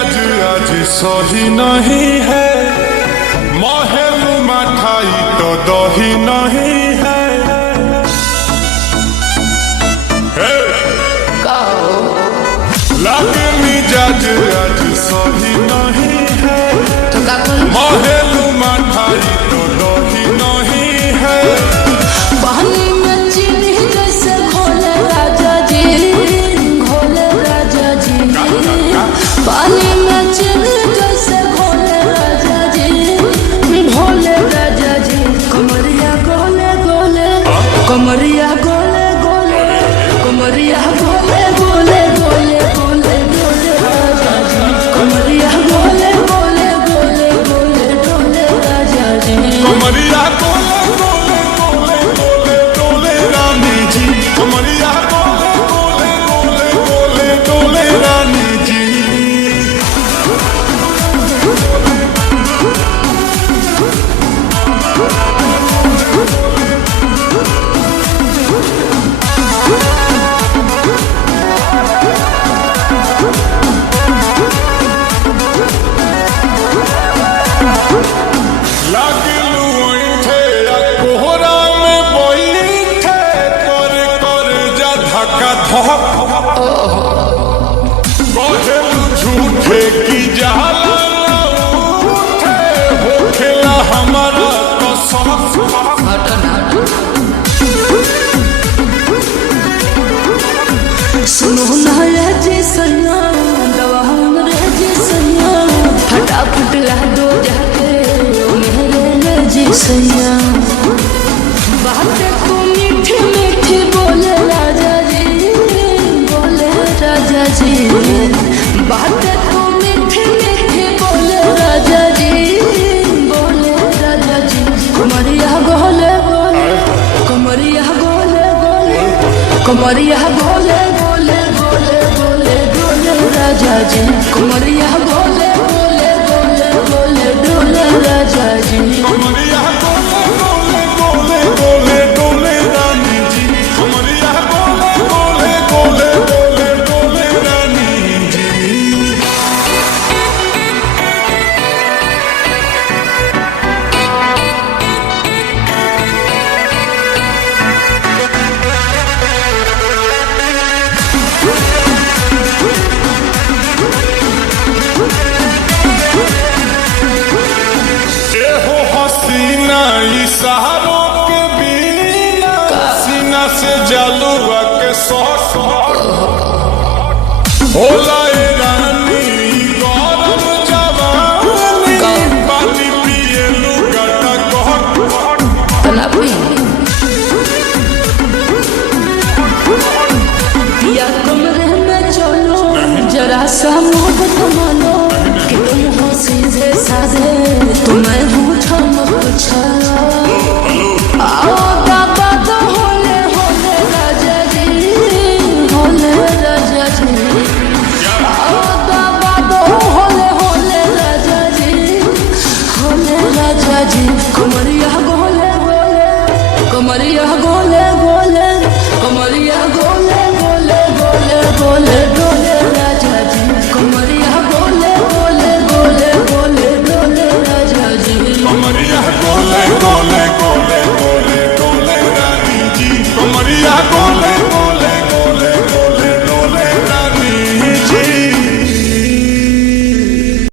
मिजाज आज सही नहीं है, महलू मठाई तो दही नहीं है। लागे मिजाज आज सही नहीं है, महलू मठाई तो दही नहीं है। पानी में चीनी जैसे घोले राजा जी, घोले राजा जी। पानी में चीनी जैसे घोले राजा जी, घोले राजा जी। कमरिया गोले गोले, कमरिया गोले गोले, कमरिया गोले गोले गोले गोले गोले राजा जी। कमरिया गोले गोले गोले गोले गोले राजा जी। कमरिया गोले गोले गोले गोले गोले रानी जी, कमरिया गोले गोले गोले गोले गोले रानी जी। लागलू ऐठे आ कोहरा में बैठे, कर कर जा धक्का धक। कहलू झूठे की जाला ना उठे, होखेला हमारा कसम। सुनो ना रे जी सैया, दवा रे जी सैया, फटाफट ला दो जाके ओ मेरे ले जी सैया। बातें को मीठी मीठी बोले राजा जी, बोले राजा जी। बातें को मीठी मीठी बोले राजा जी, बोले राजा जी। कमरिया गोले गोले, कमरिया गोले गोले, कमरिया गोले गोले गोले गोले गोले राजा जी। कमरिया गोले गोले गोले गोले गोले राजा जी। कमरिया गोले गोले गोले गोले गोले रानी जी, कमरिया गोले गोले गोले गोले गोले रानी जी। एहो हसीना इशारों के बिना, सीना से जलुआ के सौस होला ए रानी गरम जवानी। पानी पिए लुगटा कहट तनापी या कमरे में चलो, जरा सा मोहब्बत मानो।